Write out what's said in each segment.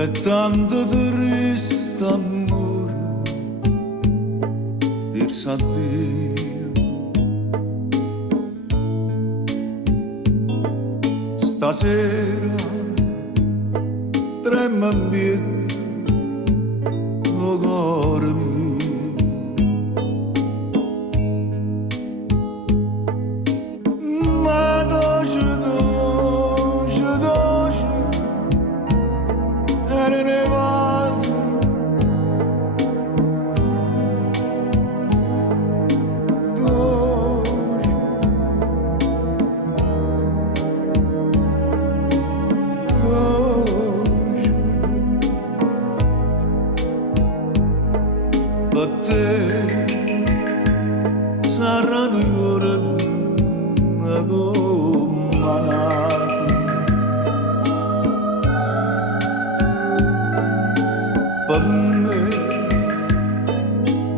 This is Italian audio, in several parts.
E tanto triste amore dirsi addio. Stasera trema in piedi lo cuore mio. Ma dolce, dolce, dolce era ne vasi. Dolce, dolce per te saranno gli ore una comandata. Per me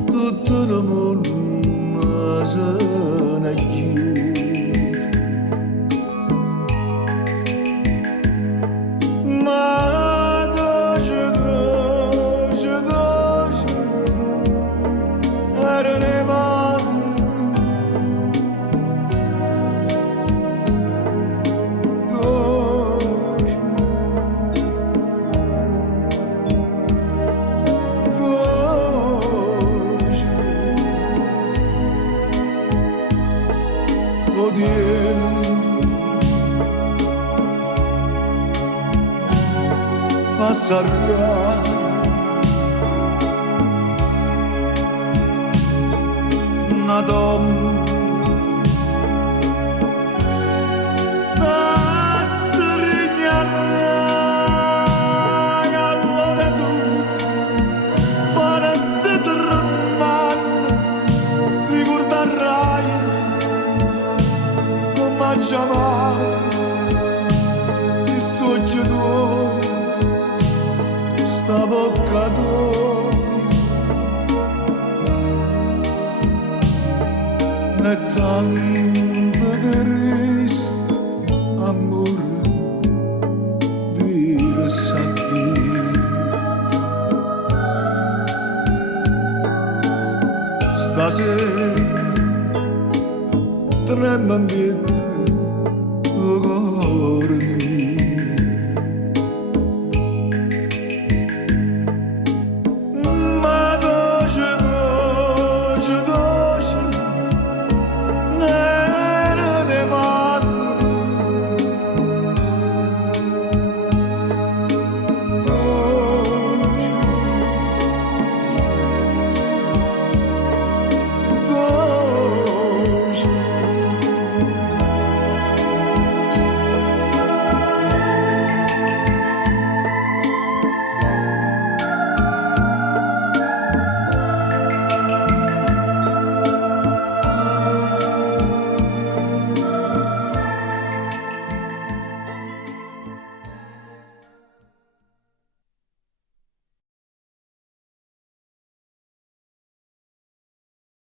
tutto il mondo se ne chiude. Ma dolce, dolce, dolce era ne vasi. Dolce, dolce odierno passerà. Una donna da strignare, allora tu faresti tremare, ricorderai come chiamare questo occhio tuo, sta bocca tua. E tanto